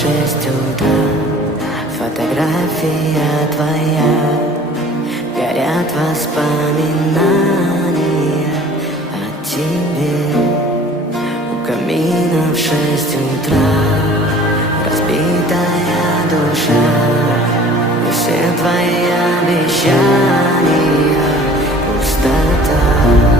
6 утра, фотография твоя, горят воспоминания о тебе. У камина в 6 утра, разбитая душа, и все твои обещания пустота.